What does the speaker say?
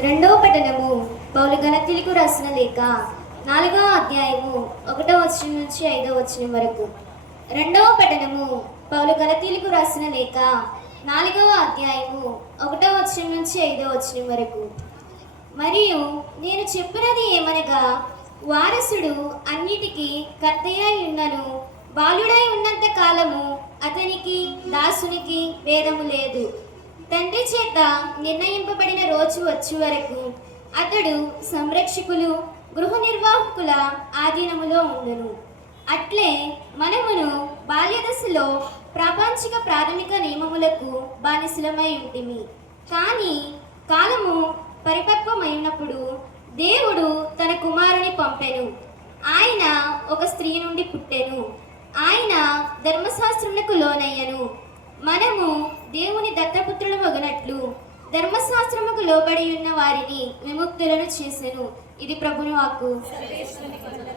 రెండవ పఠనము పౌలు గలతీయులకు రాసిన లేఖ 4వ అధ్యాయము 1వ వచనం నుంచి 5వ వచనం వరకు. రెండవ పఠనము పౌలు గలతీయులకు రాసిన లేఖ 4వ అధ్యాయము 1వ వచనం నుంచి 5వ వచనం వరకు. మరియు నేను చెప్పినది ఏమనగా, వారసుడు అన్నిటికీ కర్తయ్యై ఉన్నను, బాలుడై ఉన్నంత కాలము అతనికి దాసునికి భేదము లేదు. తండ్రి చేత నిర్ణయింపబడిన రోజు వచ్చే వరకు అతడు సంరక్షకులు గృహ నిర్వాహకుల ఆధీనములో ఉండును. అట్లే మనమును బాల్యదశలో ప్రాపంచిక ప్రాథమిక నియమములకు బానిసలమై ఉంటిమి. కానీ కాలము పరిపక్వమైనప్పుడు దేవుడు తన కుమారుని పంపెను. ఆయన ఒక స్త్రీ నుండి పుట్టెను. ఆయన ధర్మశాస్త్రమునకు లోనయ్యను. మనము దేవుని దత్తపుత్రులు మగునట్లు ధర్మశాస్త్రముకు లోబడి ఉన్న వారిని విముక్తులను చేసెను. ఇది ప్రభుని వాక్కు.